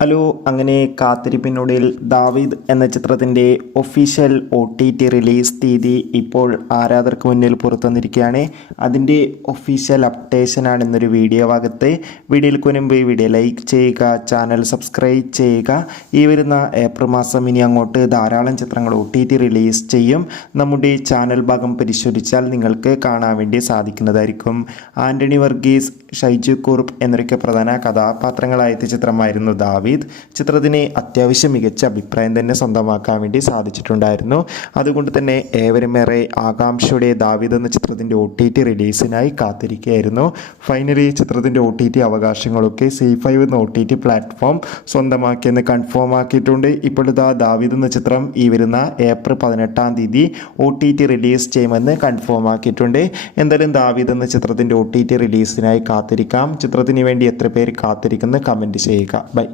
Hello, അങ്ങനെ കാത്തിരിപ്പിനൊടുവിൽ ദാവീദ് എന്ന ചിത്രത്തിൻ്റെ ഒഫീഷ്യൽ OTT റിലീസ് തീയതി ഇപ്പോൾ ആരാധകർക്ക് മുന്നിൽ പുറത്തുവന്നിരിക്കുകയാണ്. അതിൻ്റെ ഒഫീഷ്യൽ അപ്ഡേഷനാണ് ഇന്നൊരു വീഡിയോ ഭാഗത്ത്. വീഡിയോയിൽ മുൻപ് വീഡിയോ ലൈക്ക് ചെയ്യുക, ചാനൽ സബ്സ്ക്രൈബ് ചെയ്യുക. ഈ വരുന്ന ഏപ്രിൽ മാസം ഇനി അങ്ങോട്ട് ധാരാളം ചിത്രങ്ങൾ OTT റിലീസ് ചെയ്യും. നമ്മുടെ ചാനൽ ഭാഗം പരിശോധിച്ചാൽ നിങ്ങൾക്ക് കാണാൻ വേണ്ടി സാധിക്കുന്നതായിരിക്കും. ആൻ്റണി വർഗീസ്, ഷൈജു കുറുപ്പ് എന്നൊക്കെ പ്രധാന കഥാപാത്രങ്ങളായ ചിത്രമായിരുന്നു ദാവീദ്. ചിത്രത്തിന് അത്യാവശ്യം മികച്ച അഭിപ്രായം തന്നെ സ്വന്തമാക്കാൻ വേണ്ടി സാധിച്ചിട്ടുണ്ടായിരുന്നു. അതുകൊണ്ട് തന്നെ ഏവരുമേറെ ആകാംക്ഷയുടെ ദാവീദ് എന്ന ചിത്രത്തിൻ്റെ OTT റിലീസിനായി കാത്തിരിക്കുകയായിരുന്നു. ഫൈനലി ചിത്രത്തിൻ്റെ OTT അവകാശങ്ങളൊക്കെ C5 എന്ന OTT പ്ലാറ്റ്ഫോം സ്വന്തമാക്കിയെന്ന് കൺഫേം ആക്കിയിട്ടുണ്ട്. ഇപ്പോഴത്തെ ദാവീദ് എന്ന ചിത്രം ഈ വരുന്ന ഏപ്രിൽ 18-ാം തീയതി OTT റിലീസ് ചെയ്യുമെന്ന് കൺഫേം ആക്കിയിട്ടുണ്ട്. എന്തായാലും ദാവീദ് എന്ന ചിത്രത്തിൻ്റെ OTT റിലീസിനായി കാത്തിരിക്കാം. ചിത്രത്തിന് വേണ്ടി എത്ര പേര് കാത്തിരിക്കുന്നു കമൻറ്റ് ചെയ്യുക. ബൈ.